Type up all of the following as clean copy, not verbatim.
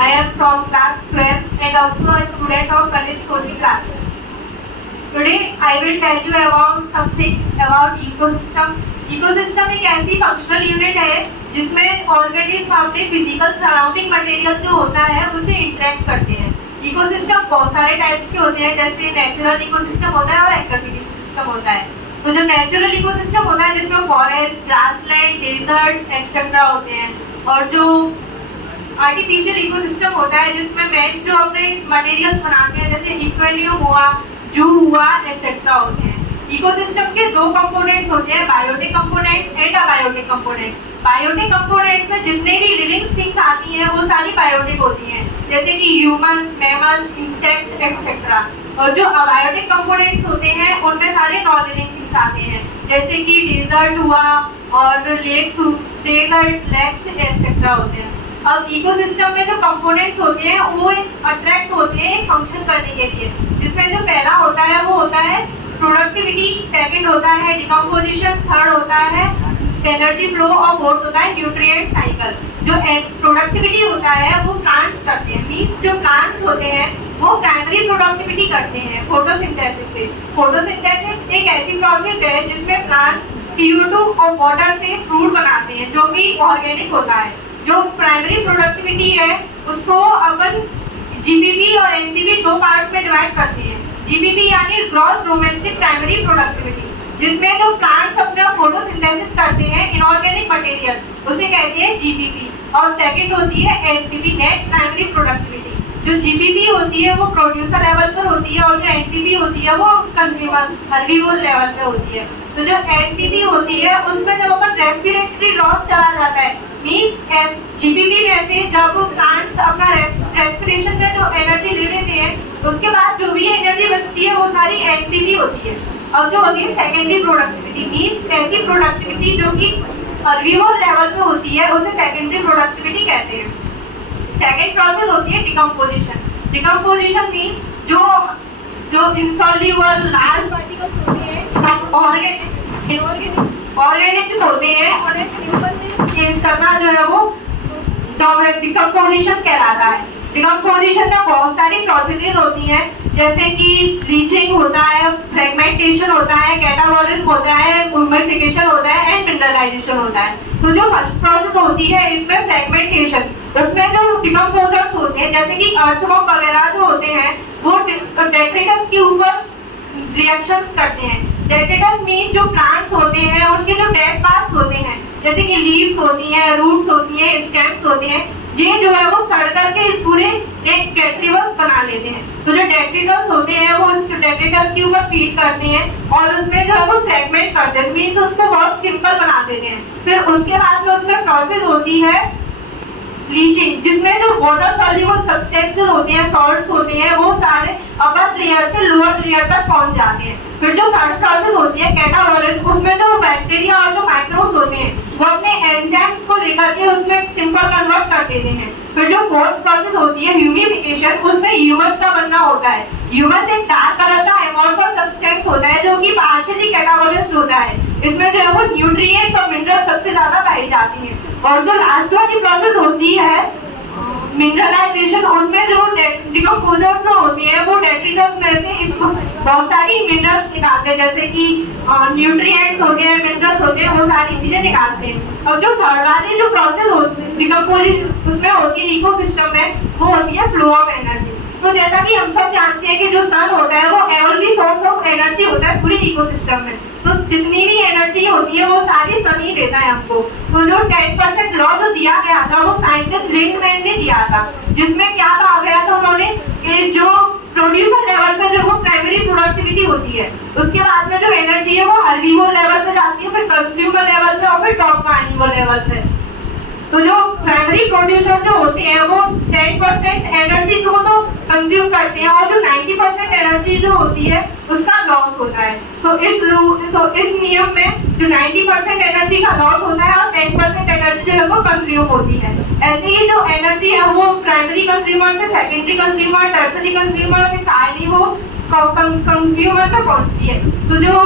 I am from class 12 and also a student of college coaching classes. Today I will tell you about something about ecosystem. Ecosystem एक ऐसी functional unit है जिसमें organism अपने physical surrounding material जो होता है उससे interact करते हैं। इकोसिस्टम बहुत सारे टाइप्स के होते हैं, जैसे नेचुरल इकोसिस्टम होता है और एक्टिव इकोसिस्टम होता है। तो जो नेचुरल इकोसिस्टम होता है जिसमें फॉरेस्ट, ग्रासलैंड, डेजर्ट एक्सेट्रा होते हैं, और जो आर्टिफिशियल इकोसिस्टम होता है जिसमें मैन जो अपने मटेरियल्स बनाते हैं, जैसे इक्वेरियम हुआ, जू हुआ एक्सेट्रा होते हैं। इकोसिस्टम के दो कंपोनेंट्स होते हैं, biotic component and abiotic component. Biotic component में जितने भी लिविंग थिंग्स आती हैं वो सारी बायोटिक होती हैं, जैसे कि ह्यूमन, मैमल्स, इंसेक्ट्स एक्सेट्रा। और जो अबायोटिक कंपोनेंट्स होते हैं उनमें सारे नॉन लिविंग थिंग्स आते हैं, जैसे कि डेजर्ट हुआ और लेक्स एक्सेट्रा होते हैं। अब इकोसिस्टम में जो कंपोनेंट्स होते हैं वो अट्रैक्ट होते हैं फंक्शन करने के लिए, जिसमें जो पहला होता है वो होता है प्रोडक्टिविटी, सेकंड होता है डिकम्पोजिशन, थर्ड होता है एनर्जी फ्लो और फोर्थ होता है न्यूट्रिएंट साइकिल। जो प्रोडक्टिविटी होता है वो प्लांट्स करते हैं, मींस जो प्लांट्स होते हैं वो प्राइमरी प्रोडक्टिविटी करते हैं फोटोसिंथेसिस से। फोटोसिंथेसिस एक ऐसी प्रोसेस है जिसमें प्लांट CO2 और वाटर से फ्रूट बनाते हैं, जो कि ऑर्गेनिक होता है। जो प्राइमरी प्रोडक्टिविटी है उसको अपन GPP और NPV दो पार्ट में डिवाइड करते हैं। GPP यानी ग्रॉस डोमेस्टिक प्राइमरी प्रोडक्टिविटी, जिसमें जो प्लांट्स अपना फोटोसिंथेसिस करते हैं इनऑर्गेनिक मटेरियल, उसे कहते हैं GPP। और सेकंड होती है NPV, नेट प्राइमरी प्रोडक्टिविटी। जो GPP होती है वो प्रोड्यूसर लेवल पर होती है और जो NPV होती है वो कंज्यूमर हर्बीवोर लेवल पे होती है। तो जो NPV होती है उसमें जब अपन रेस्पिरेटरी लॉस चला जाता है, मींस GPP में से जब प्लांट्स अपना रेस्पिरेशन में जो एनर्जी ले लेते हैं उसके बाद जो भी एनर्जी बचती है वो सारी NPV होती है। अब जो होती है सेकेंडरी प्रोडक्टिविटी, मींस ऐसी प्रोडक्टिविटी जो कि हर्बीवोर लेवल पे होती है उसे सेकेंडरी प्रोडक्टिविटी कहते हैं। सेकेंड प्रोसेस होती है डिकम्पोजिशन। डिकम्पोजिशन मींस जो इनसॉल्युबल लार्ज पार्टिकल्स होते हैं ऑर्गेनिक होते हैं उन्हें सिंपल में चेंज करना जो है वो डिकम्पोजिशन कहलाता है। डिकम्पोजिशन में बहुत सारी प्रोसेसेस होती हैं, जैसे कि लीचिंग होता है, फ्रेगमेंटेशन होता है, कैटाबॉलिज्म होता है, ह्यूमिडिफिकेशन होता है एंड मिनरलाइजेशन होता है। तो जो फर्स्ट प्रोसेस होती है इसमें फ्रेगमेंटेशन, उसमें जो डिकम्पोजर्स होते हैं जैसे कि अर्थवर्म वगैरह जो होते हैं वो डेट्रिटस के ऊपर रिएक्शन करते हैं। डेट्रिटस मीन जो प्लांट्स होते हैं उनके जो डेड पार्ट्स होते हैं, जैसे कि लीव्स होती हैं, रूट्स होती हैं, स्टेम्स होते हैं, ये जो है वो सड़ करके पूरे एक डेट्रिटस बना लेते हैं। तो जो डेट्रिटस होते हैं वो डेट्रिटस के ऊपर फीड करते हैं और उसमें जो है वो फ्रेगमेंट करते हैं, मीन्स उसको बहुत सिंपल बना देते हैं। फिर उसके बाद में उसमें प्रोसेस होती है लीचिंग, जिसमें जो वाटर सॉल्युबल सब्सटेंसेस होते हैं, सॉल्ट्स होते हैं, वो सारे अपर लेयर से लोअर लेयर तक पहुंच जाते हैं। फिर जो थर्ड प्रोसेस होती है कैटाबॉलिज्म, उसमें जो बैक्टीरिया और जो माइक्रोब्स होते हैं वो अपने एंजाइम्स को लेकर के उसमें सिंपल कन्वर्ट कर देते हैं। फिर जो फोर्थ प्रोसेस होती है ह्यूमिडिफिकेशन, उसमें ह्यूमस का बनना होता है। ह्यूमस एक डार्क कलर का एमोर्फस सब्सटेंस होता है जो कि पार्शियली कैटाबॉलिज्ड होता है। इसमें जो है वो न्यूट्रिएंट्स और मिनरल्स सबसे ज्यादा पाई जाती हैं। और जो लास्ट वाली प्रोसेस होती है मिनरलाइजेशन, उनमें जो डिकम्पोजर्स होती है वो डेट्रिटस में से इसको बहुत सारी मिनरल्स निकालते हैं, जैसे कि न्यूट्रिएंट्स हो गए, मिनरल्स हो गए, वो सारी चीजें निकालते हैं। और जो थर्ड वाली जो प्रोसेस होती है डिकम्पोजिशन उसमें होती है इकोसिस्टम में, वो होती है फ्लो ऑफ एनर्जी। तो जैसा कि हम सब जानते हैं कि जो सन होता है वो ओनली सोर्स ऑफ एनर्जी होता है पूरी इकोसिस्टम में, तो जितनी भी एनर्जी होती है वो सारी सन ही देता है हमको। तो जो 10% लॉ जो दिया गया था वो साइंटिस्ट लिंडमैन ने दिया था, जिसमें क्या कहा गया था उन्होंने कि जो प्रोड्यूसर लेवल पे जो वो प्राइमरी प्रोडक्टिविटी होती है, उसके बाद में जो एनर्जी है वो हर्बीवोर लेवल पे जाती है, फिर कंज्यूमर लेवल पे और फिर टॉप कार्निवोर लेवल पे। तो जो प्राइमरी प्रोड्यूसर जो होते हैं वो 10% एनर्जी को तो कंज्यूम करते हैं और जो 90% एनर्जी जो होती है उसका लॉस होता है। तो इस नियम में जो 90% एनर्जी का लॉस होता है और 10% एनर्जी जो है वो कंज्यूम होती है। ऐसे ही जो एनर्जी है वो प्राइमरी कंज्यूमर से सेकेंडरी कंज्यूमर, टर्सरी कंज्यूमर से सारी वो कंज्यूमर तक पहुंचती है। तो जो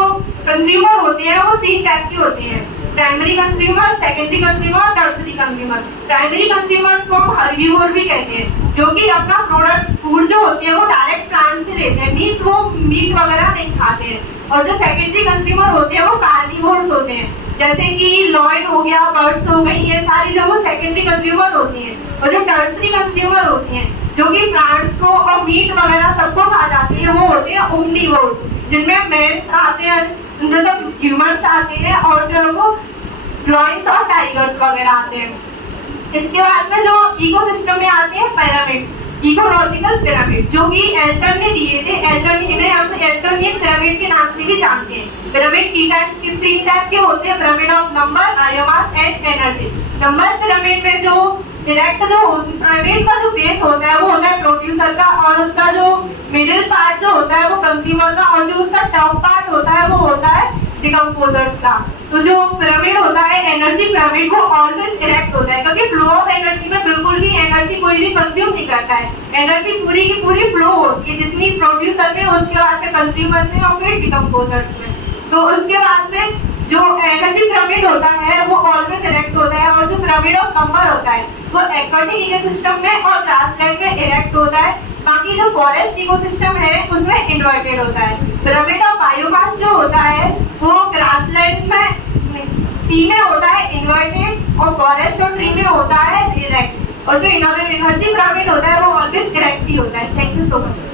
कंज्यूमर होते हैं वो 3 टाइप के होते हैं, primary consumer, secondary consumer, tertiary consumer. Primary consumer को हम हर्बीवोर भी कहते हैं, जो कि अपना प्रोडक्ट फूड जो होती है वो डायरेक्ट प्लांट से लेते हैं, मीट वो मीट वगैरह नहीं खाते हैं। और जो सेकेंडरी कंज्यूमर होते हैं वो कार्निवोर्स होते हैं, जैसे कि लॉयन हो गया, बर्ड्स हो गई, ये सारी जो वो सेकेंडरी कंज्यूमर होती हैं। और जो टर्सरी कंज्यूमर होती हैं, जो कि प्लांट्स को और मीट वगैरह सबको खा जाती है, वो होते हैं ओमनीवोर्स, जिनमें मैन्स आते हैं, मतलब ह्यूमंस आते हैं, और जो है वो लॉयंस और टाइगर्स वगैरह आते हैं। इसके बाद में जो इकोसिस्टम में आते हैं पिरामिड, इकोलॉजिकल पिरामिड, जो कि एल्टन ने दिए थे। एल्टन ये पिरामिड के नाम से भी जानते हैं। पिरामिड तीन टाइप के होते हैं, pyramid of number, biomass and energy. Number pyramid में जो डायरेक्ट जो पिरामिड का जो बेस होता है वो होता है प्रोड्यूसर का, और उसका जो मिडिल पार्ट जो होता है वो कंज्यूमर का, और जो उसका टॉप पार्ट होता है वो होता है डिकम्पोजर्स का। तो जो पिरामिड होता है एनर्जी पिरामिड, वो ऑलवेज डायरेक्ट होता है, क्योंकि फ्लो ऑफ एनर्जी में बिल्कुल भी एनर्जी कोई भी कंज्यूम नहीं करता है। एनर्जी पूरी की पूरी फ्लो होती है, जितनी प्रोड्यूसर में, उसके बाद में कंज्यूमर में, और फिर डिकम्पोजर्स में। तो उसके बाद में जो एनर्जी पिरामिड होता है वो ऑलवेज डायरेक्ट होता है, और जो पिरामिड ऑफ नंबर होता है वो एक्वाटिक इकोसिस्टम में और ग्रासलैंड में इरेक्ट होता है। बाकी जो फॉरेस्ट इकोसिस्टम है उसमें इन्वर्टेड होता है। पिरामिड ऑफ बायोमास जो होता है वो ग्रासलैंड में सी में होता है इन्वर्टेड, और फॉरेस्ट और ट्री में होता है इरेक्ट। और जो एनर्जी पिरामिड होता है वो ऑलवेज डायरेक्ट ही होता है। Thank you so much.